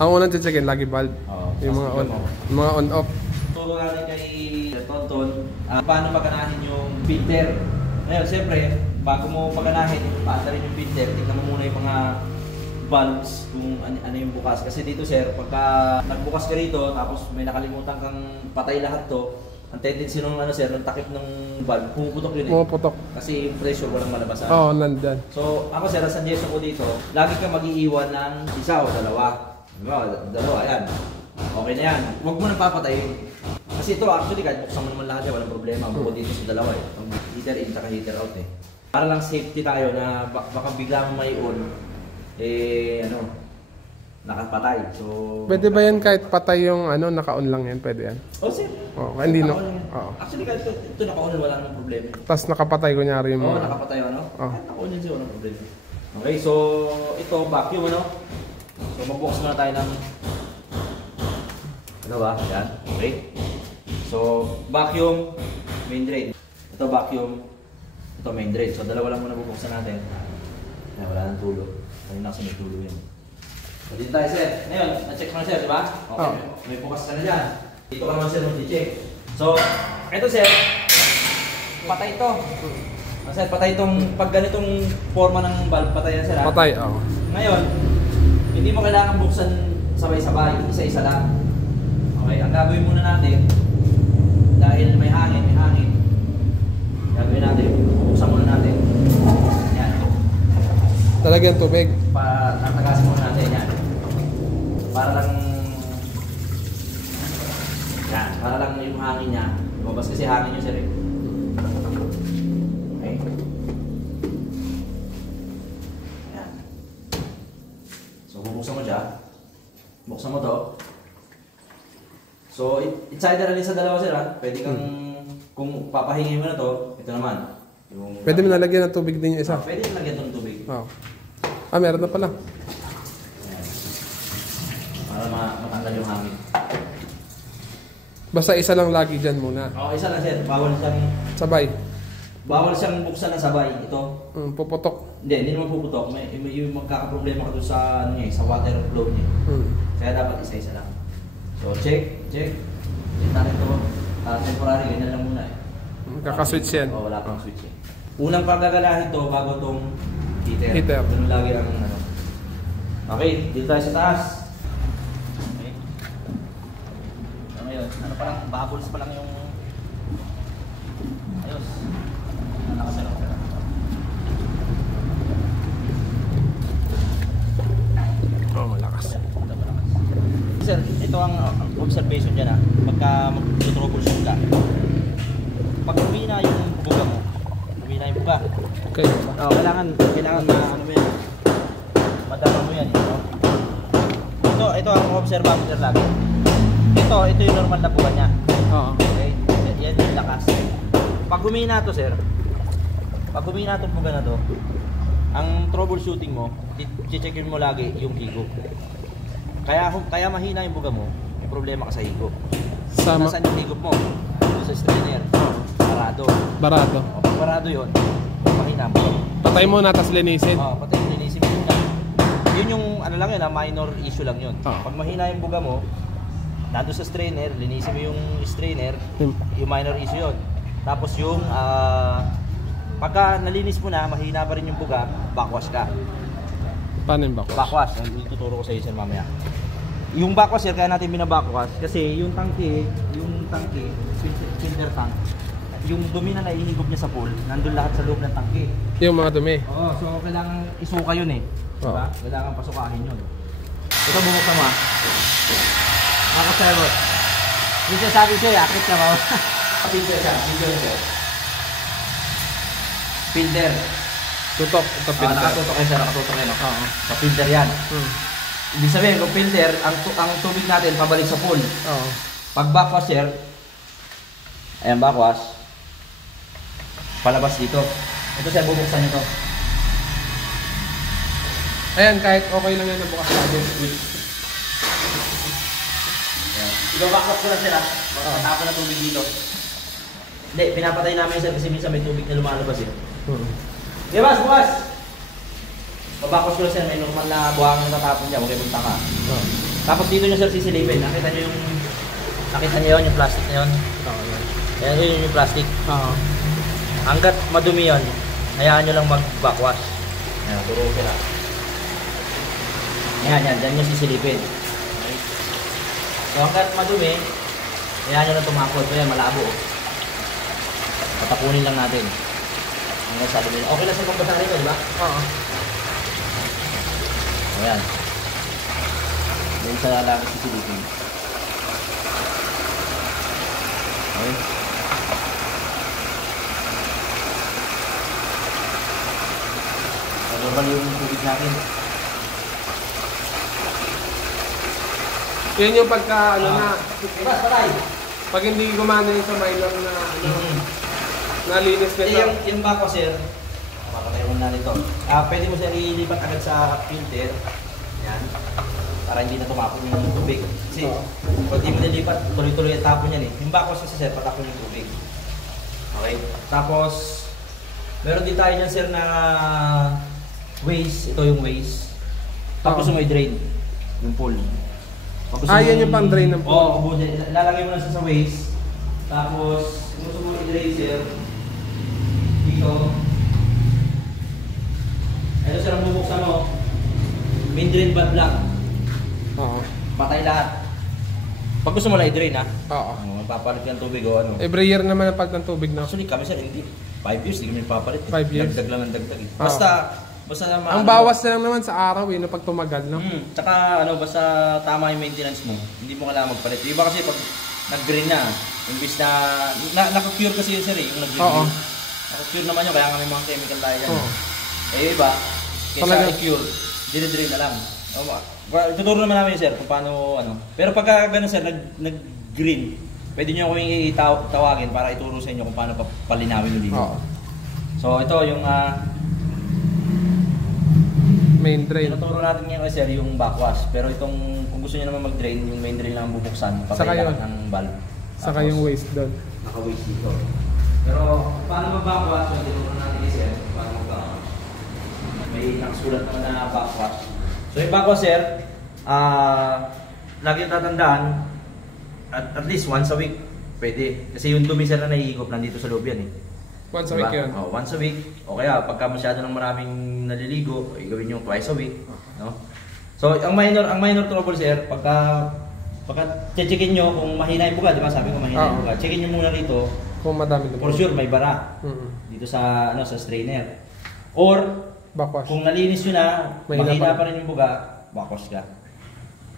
Ang unang titsakin, lagi valve. Yung mga on-off. Turo natin kay Tonton paano paganahin yung filter. Ngayon, siyempre, bago mo paganahin, paandarin yung filter, tignan mo muna yung mga valves kung ano yung bukas. Kasi dito sir, pagka nagbukas ka rito, tapos may nakalimutan kang patay lahat to, ang tendency nung ano sir, ng takip ng valve, pumuputok yun eh. Pumuputok. Kasi yung pressure walang malabasan. Oo, nandyan. So, ako sir, ang suggestion ko dito, lagi ka mag-iiwan ng isa o dalawa. Dalawa, yan. Okay na yan. Huwag mo nang papatayin. Kasi ito actually, kahit buksan mo naman lahat yan, walang problema. Bukod dito sa dalawa eh. Ang heater in, saka heater out eh. Para lang safety tayo na baka bigla mo may on, eh ano, nakapatay. So, pwede ba yan kahit patay yung ano, naka-on lang yan? Pwede yan? Oh, sir. Oo, hindi no. Actually, kahit ito naka-on, wala namang problema. Tapos nakapatay kunyari yung mga... nakapatay ano? Kahit naka-on yan siya, walang problema. Okay, so ito, vacuum ano? So, mag-box muna tayo ng... Ano ba? Yan. Okay. So, vacuum, main drain. Ito vacuum, ito main drain. So, dalawa lang muna bubuksan natin. Yan, wala nang tulo. Kanina kasi may tulo yan. So, dito tayo sir. Ngayon, na-check mo na sir, di ba? Okay. May bukas ka na dyan. Dito ka naman sir mag-check. So, ito sir, patay ito. Sir, patay itong, pag ganitong forma ng valve, patay yan sir ha? Patay, oo. Ngayon, hindi mo kailangan buksan sabay-sabay, isa-isa lang. Okay, ang gagawin muna natin, dahil may hangin, gagawin natin, buksan muna natin. Yan. Talagyan tubig. Natagasin muna natin, yan. Para lang, yan, para lang yung hangin niya. Lumabas kasi hangin yung sir eh. Okay. Yan. So, bubuksan mo siya. Buksan mo to. So, it's either alin sa dalawa sir ha. Pwede kang, kung papahingin mo na to, ito naman. Yung, pwede mo nalagyan ng tubig din yung isa. Pwede mo nalagyan ito ng tubig. Oo. Meron na pala. Ayan. Para matanggal yung hangin. Basta isa lang lagi dyan muna. Oo, isa lang sir. Bawal siyang... Sabay. Bawal siyang buksan na sabay. Ito. Puputok. Hindi naman puputok. May magkakaproblema ka doon sa, ano niya, sa water flow niya. Kaya dapat isa-isa lang. So, check. Check natin ito. Temporary, ganyan lang muna eh. Kaka-switch yan. Oo, wala pang switch eh. Unang pagagalahin to bago itong heater. Ganun lagi lang ano. Okay, dito tayo sa taas. Okay. So, ngayon, ano pa lang, bubbles pa lang yung... Ayos. Nakasarap. Oo, malakas. Sir, ito ang observation dyan ha. Pagka mag-troubleshoot ka. Pag humina yung buga mo, humina yung buga. Okay. Kailangan na ano mo yan. Madama mo yan. Ito ang observe mo sir lagi. Ito yung normal na buga niya. Oo. Okay? Yan yung lakas. Pag humina to sir, pag humina itong buga na to, ang troubleshooting mo, checkin mo lagi yung higop. Kaya mahina yung buga mo, may problema ka sa higop. Nasaan yung higop mo? Sa strainer. Barado. O, pag barado yun, mahina mo. Patay mo na, tapos linisin. Oo, patay mo, linisin mo yun. Yun yung ano lang yun, minor issue lang yun. Pag mahina yung buga mo, nandun sa strainer, linisin mo yung strainer, yung minor issue yun. Tapos yung, pagka nalinis mo na, mahina pa rin yung buga, backwash ka. Paano yung backwash? Backwash, yung tuturo ko sa iyo sir mamaya. Yung backwash sir, kaya natin binabackwash kasi yung tangke, filter tank, yung dumi na naihigop niya sa pool, nandun lahat sa loob ng tangke. Yung mga dumi? Oo, so kailangan isuka yun eh. Diba? Kailangan pasukahin yun. Ito bumuksan mo ha. Mga servos. Yung siya sabi siya, yakit ka mo. Filter siya, filter. Tutok, ito filter. Nakatutok kayo sir, nakatutok kayo. Sa filter yan. Ibig sabihin, kung filter, ang tubig natin pabalik sa pool. Pag backwash sir, ayan backwash, palabas dito. Ito sir, bubuksan nyo to. Ayan, kahit okay lang yan na bukas natin. Ibabackwash ko na sir ha. Matapon na tubig dito. Hindi, pinapatay namin sir kasi minsan may tubig na lumalabas eh. Bukas, bukas! Babakos ko lang sir, may normal na buhang natatapon dyan, huwag kayo magtaka. Tapos dito nyo sir sisilipin. Nakita nyo yun, yung plastic na yun. Oo, yan. Ayan yun yung plastic. Oo. Hanggat madumi yun, hayaan nyo lang mag-backwash. Ayan, turo ko sila. Ayan, dyan nyo sisilipin. Okay. So hanggat madumi, hayaan nyo lang tumakot. Ayan, malabo. Patapunin lang natin. Hanggang sa dumi. Okay lang sa pagbasa rito, di ba? Oo. Ayan. Doon sa lang sisilipin. Okay. Normal yung tubig natin. Yan yung pagka, ano na, Patay! pag hindi gumana yung sa minor na, ano, nalinis na ito. Yung bako sir, papatay mo na nito. Pwede mo sir ilipat agad sa filter. Yan. Para hindi na tumapon yung tubig. Kasi, pag di mo nilipat, tuloy-tuloy ang tapon yan eh. Yung bako sir, patapon yung tubig. Okay? Tapos, meron din tayo dyan sir na waste. Ito yung waste. Tapos mo i-drain. Yung pool. Yan yung pang drain ng pool. Oo, lalagay mo lang sa waste. Tapos, kung gusto mo i-drain sir, dito. Ito sir ang bubuksan mo. Main drain valve lang. Oo. Patay lahat. Pag gusto mo lang i-drain ha. Oo. Magpapalit ka ng tubig o ano. Every year naman ang pag ng tubig na. Actually kami sir, hindi. 5 years, hindi kami papalit. 5 years. Dagdag lang ang dagdag eh. Oo. Basta naman. Ang bawas na lang naman sa araw na pag tumagal, no? Tsaka ano, basta tama yung maintenance mo. Hindi mo kailangan magpalit. Iba kasi pag nag-green na, imbis na naka-cure kasi yun sir eh, yung nag-green. Oo. Naka-cure naman yun, kaya nga may mga chemical tayo dyan. Oo. Eh iba, kaysa Talaga. i-cure, dire-drain na lang. Tuturo naman namin sir kung paano ano. Pero pagka gano'n sir, nag-green, pwede nyo kami itawagin para ituro sa inyo kung paano palinawin ulit. Oo. So ito yung Main drain. tinuturo natin ngayon sir yung backwash. Pero itong kung gusto niyo naman mag-drain, yung main drain lang ang bubuksan, Saka patay yun. lahat ng valve. Saka Tapos, yung waste doon. naka-waste dito. Pero paano mag-backwash? Yung tinuturo natin ni sir, paano mag-backwash? May nakasulat naman na backwash. So yung backwash sir, lagi yung tatandaan, at least once a week, pwede. Kasi yung dumi sir na naiigop, nandito sa loob yan eh. Once a week yun. Oh, once a week. O kaya pagka masyado ng maraming naliligo, gawin nyo twice a week, no? So ang minor trouble sir, pagka checkin nyo kung mahina yung buga, di ba? Sabi ko mahina yung buga. Checkin nyo muna rito. Kung madami na. For sure may bara. Dito sa sa strainer. Or Backwash. kung nalinis nyo na, mahina pa rin yung buga, backwash ka.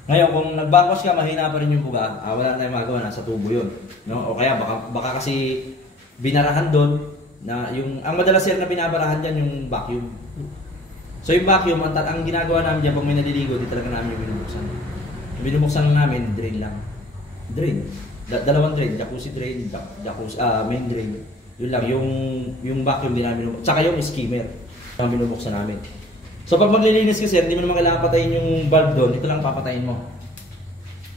Ngayon, kung nag-backwash ka, mahina pa rin yung buga, wala tayong magawa, nasa tubo yun. No? O kaya baka kasi binarahan doon, na ang madalas sir na binabarahan dyan yung vacuum. So yung vacuum, ang ginagawa namin dyan pag may naliligo, di talaga namin yung binubuksan. Yung binubuksan namin, drain lang. Drain. Dalawang drain, jacuzzi drain, main drain. Yun lang, yung vacuum din namin binubuksan. Tsaka yung skimmer, ang binubuksan namin. So pag maglilinis ka sir, hindi mo naman kailangan patayin yung valve doon, ito lang papatayin mo.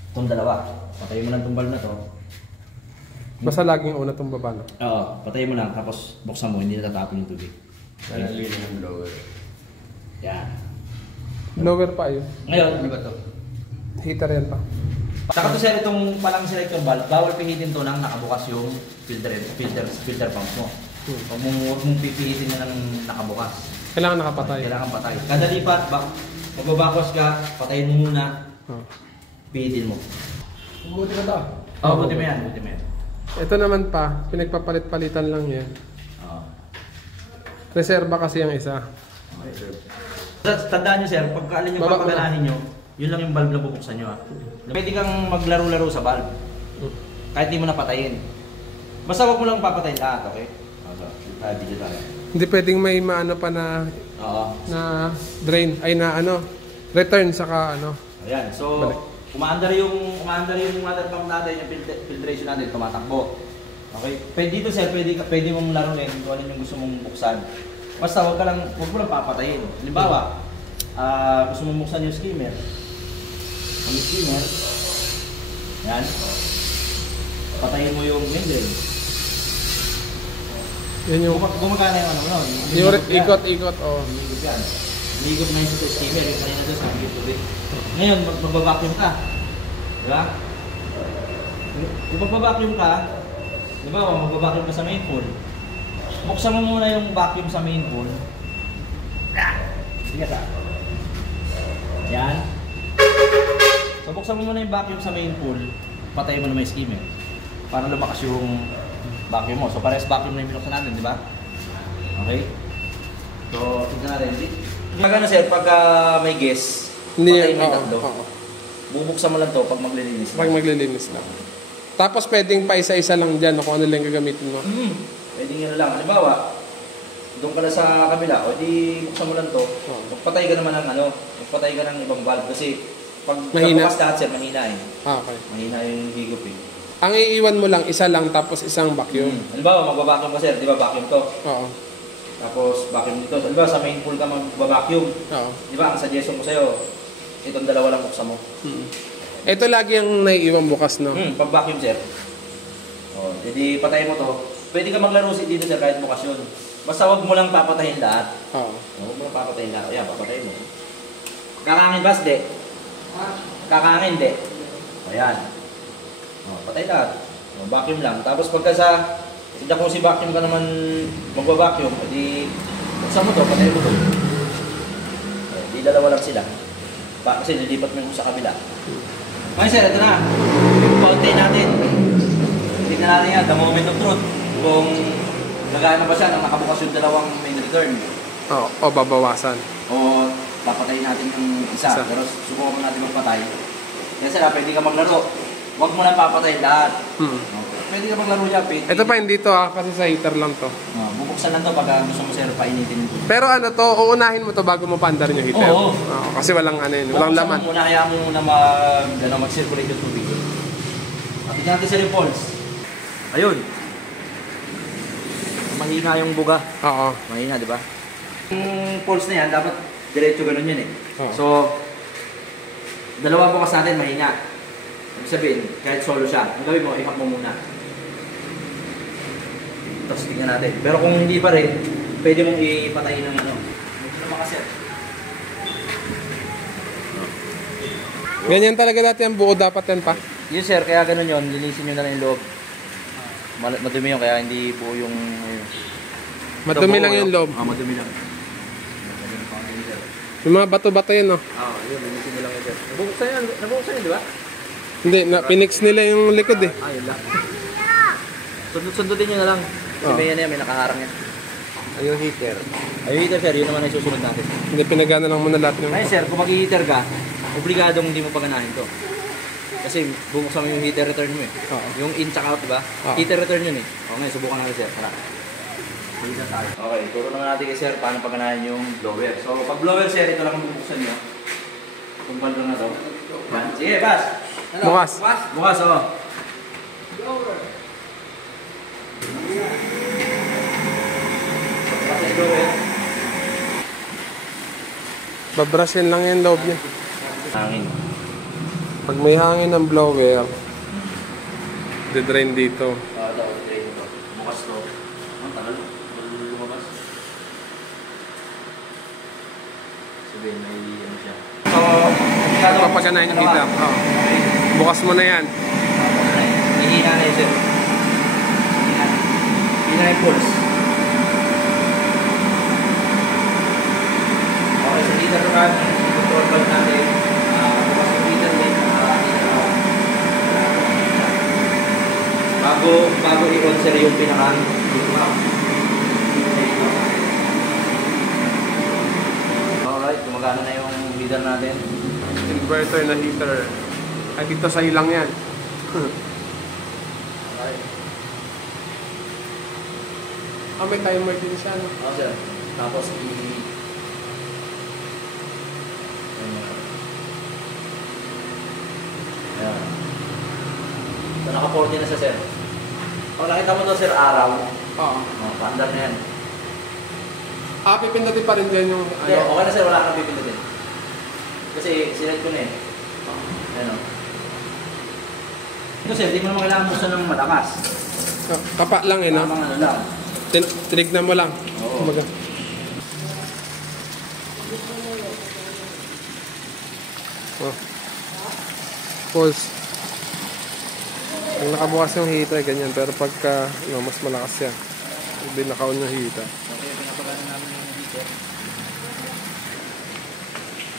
Itong dalawa. Patayin mo lang itong valve na to. Basta laging una itong baba, no? Oo, patayin mo lang, tapos buksan mo, hindi natatapon yung tubig. Kaya linis ng blower. Yan. Lower pa yun. Ngayon, Ano ba to? Heater yan pa. saka to sir, itong palang selection valve, bawal pihitin to nang nakabukas yung filter pump mo. Huwag mong pipihitin na ng nakabukas. Kailangan nakapatay. Kailangan patay. Kada lipat, magbabakwas ka, patayin mo muna, Oh. pihitin mo. Buti na to. Oo, buti mo yan, buti mo yan. Ito naman pa, pinagpapalit-palitan lang yan. Oo. Reserva kasi yung isa. Okay, sir. Tandaan nyo sir, pagka alin yung Baba ko papaganahin nyo, yun lang yung valve na bubuksan nyo. Pwede kang maglaro-laro sa valve. Kahit di mo napatayin. Basta wag mo lang papatayin lahat, okay? Video tayo. Hindi pwedeng may maano pa na Oo. drain, ay na ano, return saka ano. Ayan, so Balik. umaandar yung water pump natin, yung filtration natin, tumatakbo. Okay? Pwede dito sir, pwede mong laruin kung ano yung gusto mong buksan. Basta wag mo lang papatayin. Halimbawa, gusto mong buksan yung skimmer. Ang skimmer, yan. Patayin mo yung membrane. Yan yung Gumagana yung ano, yung ikot-ikot, oh. Umikot yan. Higop na yun sa steamer, yung kanina doon sa higop tubig. Ngayon, magbabacuum ka. Di ba? Kung magbabacuum ka, di ba, magbabacuum ka sa main pool. Buksan mo muna yung vacuum sa main pool. Sige ka. Yan. So, buksan mo muna yung vacuum sa main pool. Patay mo na may skimmer. Para lumakas yung vacuum mo. So, parehas vacuum na yung binuksan natin, di ba? Okay? So, tignan natin. Magana sir, pag may guest, patay mo yung tatlo. Bubuksan mo lang to pag maglilinis na. Pag maglilinis na. Tapos pwedeng pa isa-isa lang dyan kung ano lang gagamitin mo. Pwedeng yun lang. Halimbawa, doon ka na sa kabila, o di buksan mo lang to. Magpatay ka naman ng magpatay ka ng ibang valve. Kasi pag nabukas lahat sir, mahina eh. Okay. Mahina yung higop eh. Ang iiwan mo lang, isa lang tapos isang vacuum. Halimbawa, magbabacuum ka sir, di ba vacuum to? Oo. Tapos vacuum dito. Halimbawa, sa main pool ka magbabacuum. Oo. Di ba, ang suggestion ko sa'yo, itong dalawa lang buksan mo. Ito lagi ang naiiwan bukas, no? Pag vacuum sir. O, edi patay mo to. Pwede ka maglaro dito sir kahit bukas yun. Basta wag mo lang papatayin lahat. Oo. Huwag mo lang papatayin lahat. Ayan, papatayin mo. Kakangin ba, de? Kakangin, de. Ayan. O, patay lahat. O, vacuum lang. Tapos pagka kung si vacuum ka naman magwa-vacuum, edi buksan mo to, patay mo to. Di dalawa lang sila. Kasi nilipat mo yung sa kabila. Okay sir, ito na. Paunti natin. Tignan natin yan, the moment of truth. Kung nagana ba siya nang nakabukas yung dalawang main return. Oo, o babawasan. O papatayin natin yung isa. Pero subukan mo natin magpatay. Kaya sir, pwede ka maglaro. Huwag mo lang papatayin lahat. Pwede ka maglaro dyan, Pete. Ito pa hindi to kasi sa heater lang to. Bubuksan lang to pag gusto mo sir painitin ito. Pero ano to, uunahin mo to bago mo paandarin yung heater. Oo. Kasi walang walang laman. Muna kaya mo na mag-circulate yung tubig. At tignan natin sir yung pulse. Ayun. Mahina yung buga. Oo. Mahina, di ba? Yung pulse na yan, dapat diretso ganun yan eh. Oo. So, dalawa bukas natin, mahina. Ibig sabihin, kahit solo siya, ang gawin mo, ihap mo muna. Tapos tingnan natin. Pero kung hindi pa rin, pwede mong ipatayin ng Hindi naman kasi. Ganyan talaga dati ang buo, dapat yan pa. Yun sir, kaya ganun yun. Linisin nyo na lang yung loob. Madumi yun, kaya hindi buo yung... Madumi lang yung loob. Madumi lang. Yung mga bato-bato yun, no? Yun, linisin nyo lang yun sir. Nabuksan yun, di ba? Hindi, pinix nila yung likod eh. Yun lang. Sundutin nyo na lang. Kasi may nakaharang yan. Ay, yung heater. Yung heater sir, yun naman ay susunod natin. Hindi, pinagana lang muna lahat yung... Ngayon sir, kung mag-heater ka, obligadong hindi mo paganahin to. Kasi bubuksan mo yung heater return mo eh. Yung in tsaka out, diba? Heater return yun eh. Ngayon, subukan natin sir. Tara. Okay, turo naman natin kay sir paano paganahin yung blower. So, pag blower sir, ito lang ang bubuksan nyo. Itong valve na to. Sige, pass! Bukas. Bukas, oo. Babrushin lang yung loob niya. Hangin. Pag may hangin ng blower, de-drain dito. Drain ito. Bukas to. Ang tagal. Lumabas. Sabihin, may ano siya. So, Papaganahin yung heater. Bukas mo na yan. Ihina na yun sir. Ihina na yung pulse. Okay, sa heater naman, control valve natin. Bukas yung heater din. Bago i-on sir yung pinaka. Alright, gumagana na yung heater natin. Inverter na heater. Ay, dito sa ilang yan. May timer din siya, no? Oo sir. Tapos Ayan. So naka-40 na siya sir. Pag nakita mo to sir araw, Oo. paandar na yan. Pipindutin pa rin dyan yung... Okay na sir, wala kang pipindutin. Kasi sinet ko na eh. Ayan o. Ito sir, di mo naman kailangan buksan ng malakas. Kapa lang eh, no? Tamang ano lang. Tinignan mo lang. Oo. Kumbaga. Oh. Pulse. Kung nakabukas yung heater, ganyan. Pero pagka, mas malakas yan. Hindi naka-on yung heater. Okay, pinapagana namin yung heater.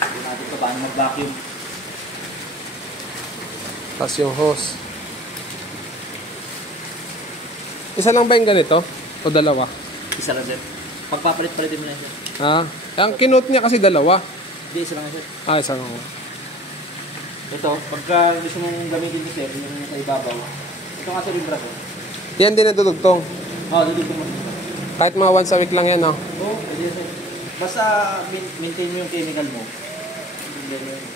Hindi natin ito paano mag-vacuum. Tapos yung hose. Isa lang ba yung ganito? O dalawa? Isa lang, sir. Pagpapalit-palitin mo lang, sir. Ang kinote niya kasi dalawa. Hindi, isa lang, sir. Isa lang. Ito, pagka gusto mong gamitin ito, sir, yung sa ibabaw. Ito nga, sir, yung braso. Yan din ang dudugtong. Oo, dudugtong mo. Kahit mga once a week lang yan, no? Oo, pwede, sir. Basta maintain mo yung chemical mo.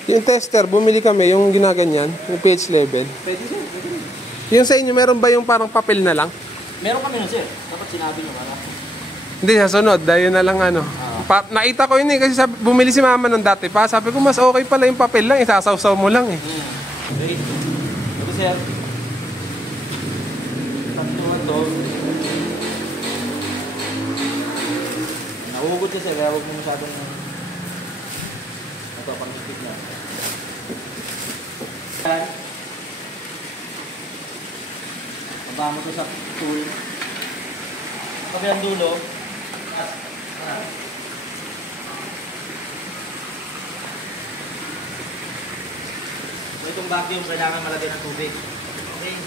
Yung tester, bumili kami, yung ginaganyan, yung pH level. Pwede, sir. Pwede. Yung sa inyo, meron ba yung parang papel na lang? Meron kami nun, sir. Dapat sinabi nyo, para. Hindi, sa sunod, dahil na lang nakita ko yun kasi bumili si mama nung dati pa. Sabi ko, mas okay pala yung papel lang, isasawsaw mo lang eh. Okay. Ito, sir. Tatluhan to. Nahuhugot siya, sir. Kaya huwag mo masyadong ito, pag-isip na. Yan. Mababa mo to sa tool. Kabilang dulo. Itong vacuum, kailangan malagyan ng tubig. Okay?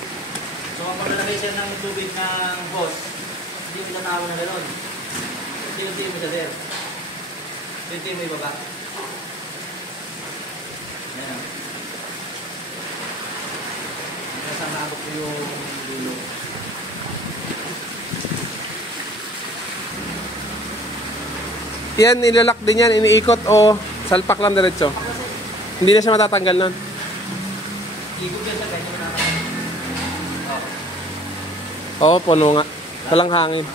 So, kung maglalagay siya ng tubig ng hose, hindi mo tanawa na gano'n. Unti-unti mo siya, sir. Unti mo ibaba. Yan. Nasa naabot ko yung dulo. Yan, nilalak din yan, iniikot o salpak lang diretso. Hindi na siya matatanggal nun. Ikot yan sa ganyan na. Oo, puno nga. Walang hangin.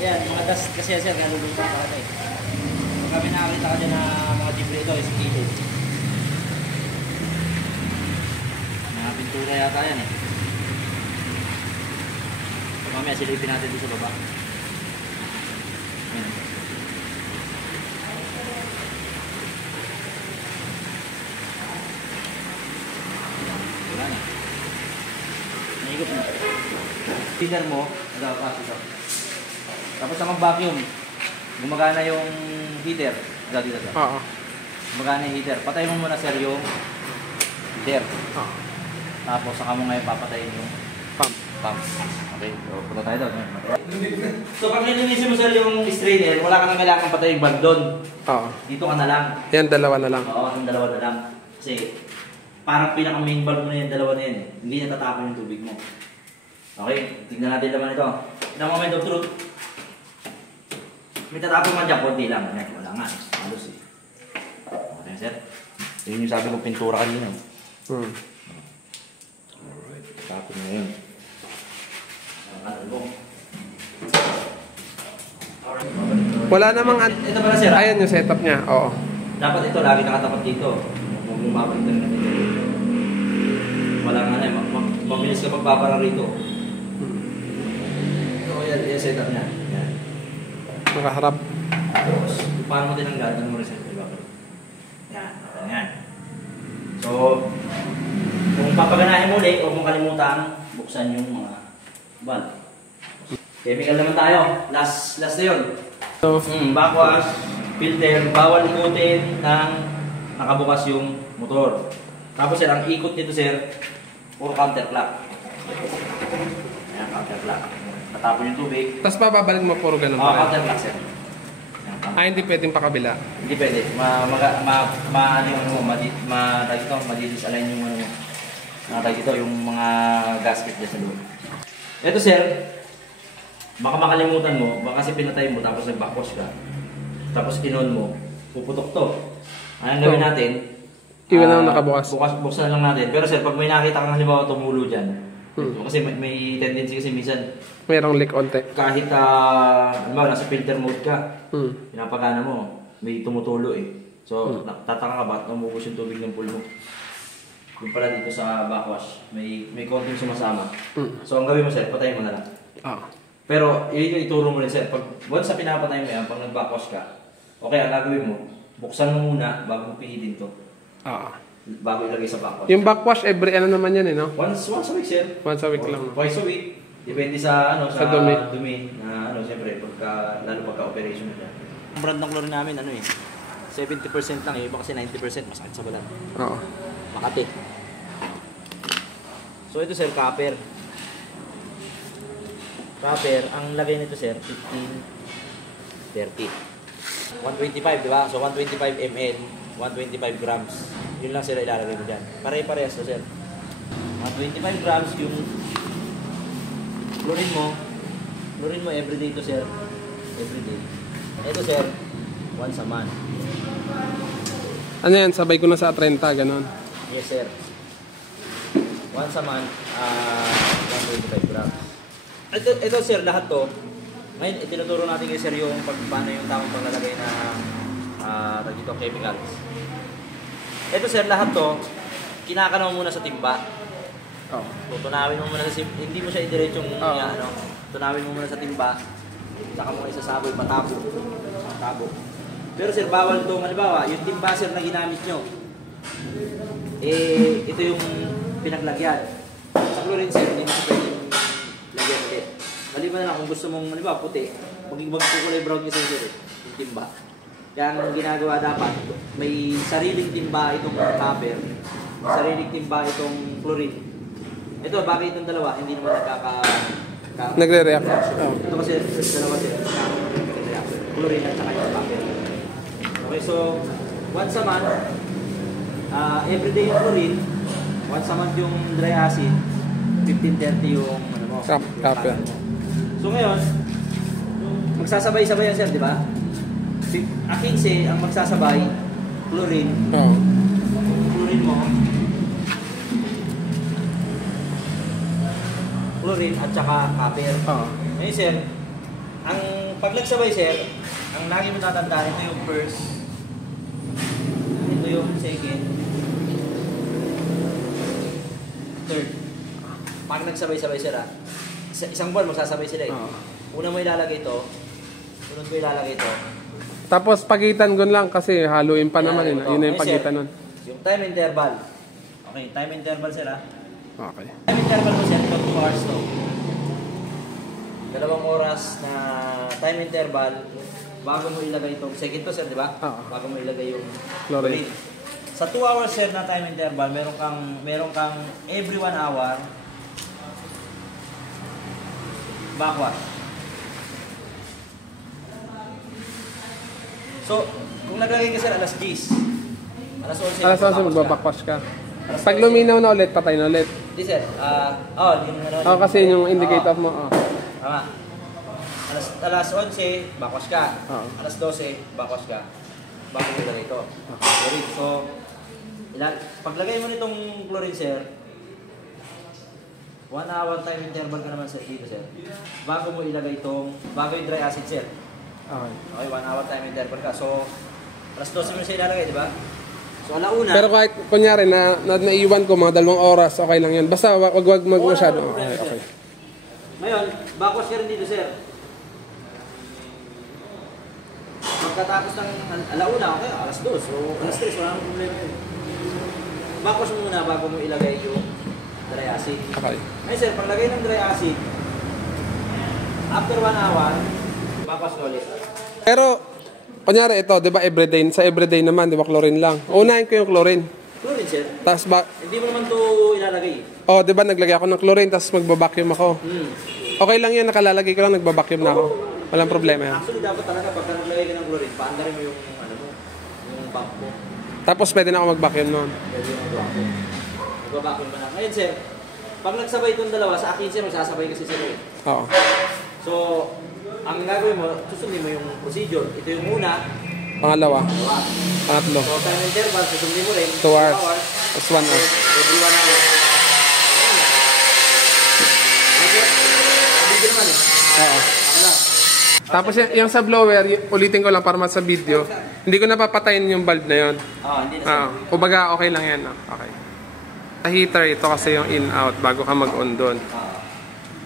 Ayan, mga dust kasi sir, kaya lulupa ka ito eh. Kami nakakita ka dyan na mga debris is kilid. Mga pintura yata yan eh. So mamaya silipin natin dito sa baba. Ayan. Wala na. Naikot na. Feeder mo, nagkakas ito. Tapos sa mag-vacuum, gumagana yung heater. Dito. Oo. Gumagana yung heater. Patayin mo muna sir yung heater. Oo. Tapos saka mo ngayon papatayin yung Pump. Okay, so punta tayo doon. So pag nilinisin mo sir yung strainer, wala ka nang kailangan patayin yung valve doon. Oo. Dito ka na lang. Yan, dalawa na lang. Oo, yung dalawa na lang. Kasi parang pinaka main valve mo na yung dalawa na yan. Hindi na tatapon yung tubig mo. Okay, tignan natin naman ito. Tignan mo moment of truth. May tatapon man dyan, konti lang. Ayan, wala nga. Halos eh. Okay, sir. Yun yung sabi ko, pintura kanina. Alright, tatapon mo yun. Wala namang... Ito pala sir. Ayan yung setup niya, oo. Dapat ito, lagi nakatapat dito. Huwag mong babalitan na dito. Wala nga na, mabilis ka magbabara rito. So, yan yung setup niya. Yan. Nakaharap. Tapos, paano mo tinanggal? Ano mo rin sa iba? Yan. Yan. So, kung papaganahin mo ulit, huwag mong kalimutan, buksan yung mga valve. Chemical naman tayo. Last na yun. So, Backwash, filter, bawal ikutin ng nakabukas yung motor. Tapos sir, ang ikot nito sir, puro counterclock. Ayan, counterclock. Tatapon yung tubig. tapos babalik mo puro ganun Oo, pa rin. counterclock sir. Hindi pwedeng pakabila. Hindi pwede. Madidisalign yung ano mo. Dito yung mga gasket dyan sa loob. Ito sir, baka makalimutan mo, baka kasi pinatay mo tapos nag-backwash ka. Tapos inon mo, puputok to. Anong gawin natin? Iwan lang nakabukas. Buksan lang natin. Pero sir, pag may nakita kang halimbawa tumulo dyan, kasi may tendency kasi minsan, Mayroong leak onte. kahit halimbawa nasa filter mode ka, pinapagana mo, may tumutulo eh. So, tataka ka ba at umubos yung tubig ng pool mo? Yung pala dito sa backwash, may konting sumasama. So, ang gawin mo sir, patayin mo na lang. Pero, yun yung ituro mo rin sir. Pag once sa pinapatay mo yan, pag nag-backwash ka, okay, ang gagawin mo, buksan mo muna bago mo pinitin to. Bago ilagay sa backwash. Yung backwash, every ano naman yan eh, no? Once a week sir. Once a week lang. Twice a week. Depende sa Sa dumi. na siyempre, lalo pagka-operation mo dyan. Ang brand ng chlorine namin, 70% lang, iba kasi 90% masakit sa balat. Oo. Makati. So ito sir, copper. Copper, ang lagay nito sir, 15, 30. 125, di ba? So 125 ml, 125 grams. Yun lang sila ilalagay mo dyan. Pare-parehas to sir. 125 grams yung chlorine mo. Chlorine mo everyday to sir. Everyday. Ito sir, once a month. Ano yan? Sabay ko na sa 30, ganon. Yes sir. Once a month, 125 grams. Ito sir, lahat to. Ngayon, itinuturo natin kay sir yung paano yung tamang paglalagay na dito chemicals. Ito sir, lahat to, kinakanaw muna sa timba. So, tunawin mo muna sa hindi mo siya idiretsong tunawin mo muna sa timba. Saka mo isasaboy, patabo. Pero sir, bawal to, halimbawa, yung timba sir na ginamit nyo, ito yung pinaglagyan. Sa chlorine sir, hindi mo siya pwedeng lagyan ulit. Maliban na lang kung gusto mong, halimbawa, puti, magkukulay brown kasi sir, yung timba. Kaya ang ginagawa dapat, may sariling timba itong copper, may sariling timba itong chlorine. Ito, bagay itong dalawa, hindi naman Nagre-react. Ito kasi dalawa sila, nagre-react. Chlorine at saka yung copper. Okay, so, once a month, everyday yung chlorine, once a month yung dry acid, 15-30 yung Copper. So ngayon, magsasabay-sabay yan sir, di ba? 15 ang magsasabay, chlorine. Chlorine mo. Chlorine at saka copper. Ngayon sir, ang pag nagsabay sir, ang lagi mo tatandaan, ito yung first, ito yung second, third. Pag nagsabay-sabay sila, isang buwan magsasabay sila eh. Una mo ilalagay ito, sunod mo ilalagay ito. Tapos pagitan gun lang kasi haluin pa naman yun. Yun na yung pagitan nun. Yung time interval. Okay, time interval sila. Okay. Time interval mo sir, 2 hours to. 2 oras na time interval bago mo ilagay itong second to sir, di ba? Bago mo ilagay yung chlorine. Sa 2 hours sir na time interval, meron kang every 1 hour backwash. So, kung naglagay ka sir alas 10, alas 11, Alas 11 magbabackwash ka. Pag luminaw na ulit, patay na ulit. Hindi sir, Kasi yung indicator mo. Tama. Alas 11, backwash ka. Alas 12, backwash ka. Bago mo ilagay ito. Chlorine. So, paglagay mo nitong chlorine sir, 1 hour time interval ka naman sir dito sir. Bago mo ilagay itong, bago yung dry acid sir. Okay, 1 hour time interval ka. So, alas 12 mo siya ilalagay, di ba? So, alauna. Pero kahit kunyari na naiwan ko mga 2 oras, okay lang yan. Basta wag masyado. Okay. Ngayon, backwash ka rin dito sir. Pagkatapos ng alauna, okay, alas 2. So, alas 3, wala nang problema yun. Backwash mo muna bago mo ilagay yung dry acid. Okay. Ngayon sir, paglagay ng dry acid, after 1 hour, backwash ka ulit. Pero, kunyari ito, di ba everyday? Sa everyday naman, di ba chlorine lang? Unahin ko yung chlorine. Chlorine sir? Tapos Hindi mo naman ito ilalagay. di ba naglagay ako ng chlorine, tapos magbabacuum ako. Okay lang yan, nakalalagay ko lang, nagbabacuum na ako. Walang problema yan. Actually, dapat talaga pagka naglagay ka ng chlorine, paandarin mo yung, yung pump mo. Tapos pwede na ako mag-vacuum noon. Pwede yung mag-vacuum. Mag-vacuum mo na. Ngayon sir, pag nagsabay itong dalawa, sa akin sir, magsasabay kasi sila eh. So, ang gagawin mo, susundin mo yung procedure. Ito yung una, Pangalawa. Dalawa. Pangatlo. So, time interval, susundin mo rin. 2 hours. Tapos 1 hour. Every 1 hour. Video naman eh. Oo. Ako lang. Tapos yung sa blower, ulitin ko lang para mas sa video. Hindi ko napapatayin yung bulb na yun. Hindi na. Kumbaga okay lang yan. Okay. Sa heater, ito kasi yung in-out bago ka mag-on doon.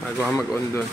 Bago ka mag-on doon.